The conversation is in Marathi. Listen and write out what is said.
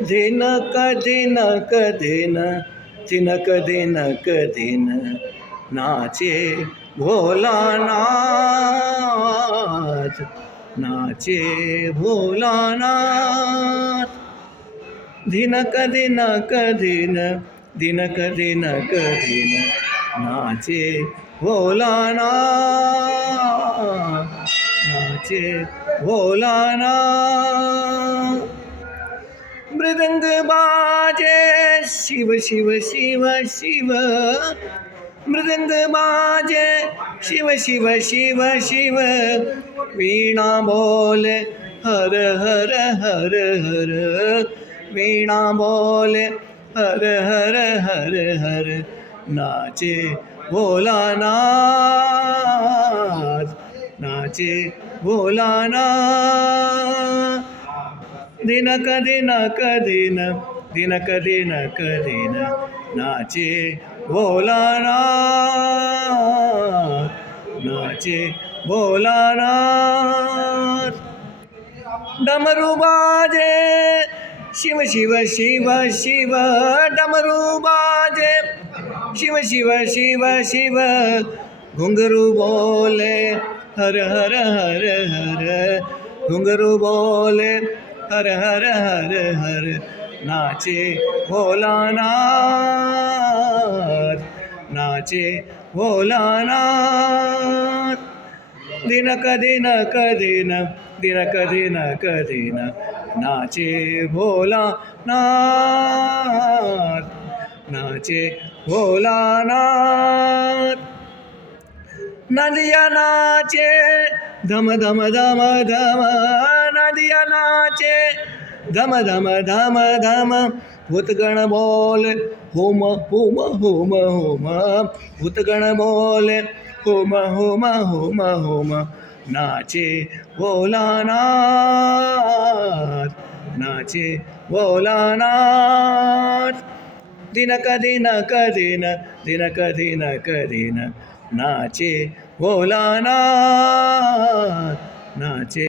दिनक दिनक दिन तिनक दिनक दिन नाचे भोलानाथ नाचे भोलानाथ दिनक दिनक दिन दिनक दिनक दिन नाचे भोलानाथ नाचे भोलानाथ मृदंग बाजे शिव शिव शिव शिव मृदंग बाजे शिव शिव शिव शिव वीणा बोले हर हर हर हर वीणा बोले हर हर हर हर नाचे भोलानाथ नाचे भोलानाथ दिनक दिनक दिन दिनक दिनक दिन नाचे भोलानाथ नाचे भोलानाथ डमरू बाजे शिव शिव शिव शिव डमरू बाजे शिव शिव शिव शिव घुंघरू बोले हर हर हर हर घुंघरू बोले हर हर हर हर नाचे भोलानाथ नाचे भोलानाथ दिनक दिनक दिन दिनक दिनक दिन नाचे भोलानाथ नाचे भोलानाथ नदिया नाचे धम धम धम धम नदिया नाचे धम धम धम धम भूतगण बोल होम होम होम होम भूतगण बोल होम होम होम होम नाचे भोलानाथ नाचे भोलानाथ दिनक दिनक दिन दिनक दिनक दिन नाचे भोलानाथ नाचे